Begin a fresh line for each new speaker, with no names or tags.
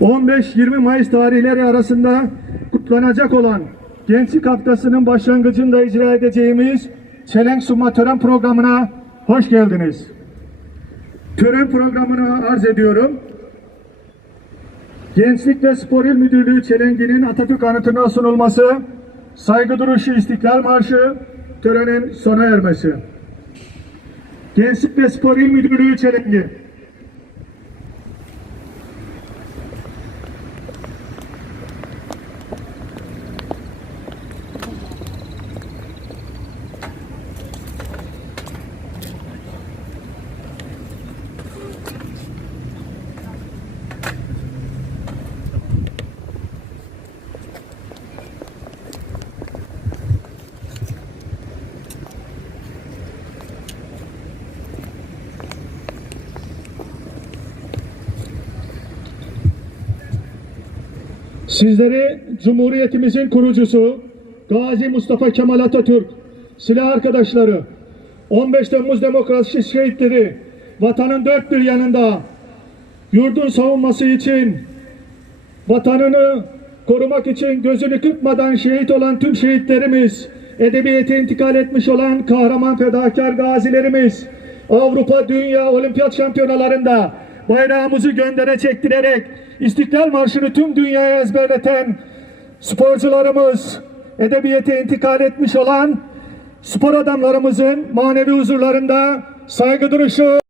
15-20 Mayıs tarihleri arasında kutlanacak olan Gençlik Haftası'nın başlangıcında icra edeceğimiz çelenk sunma tören programına hoş geldiniz. Tören programını arz ediyorum. Gençlik ve Spor İl Müdürlüğü çelenginin Atatürk anıtına sunulması, saygı duruşu İstiklal Marşı, törenin sona ermesi. Gençlik ve Spor İl Müdürlüğü çelengi. Sizleri Cumhuriyetimizin kurucusu Gazi Mustafa Kemal Atatürk, silah arkadaşları, 15 Temmuz Demokrasi şehitleri, vatanın dört bir yanında yurdun savunması için, vatanını korumak için gözünü kırpmadan şehit olan tüm şehitlerimiz, edebiyete intikal etmiş olan kahraman fedakar gazilerimiz, Avrupa, Dünya, Olimpiyat şampiyonalarında bayrağımızı göndere çektirerek İstiklal Marşı'nı tüm dünyaya ezberleten sporcularımız, edebiyete intikal etmiş olan spor adamlarımızın manevi huzurlarında saygı duruşu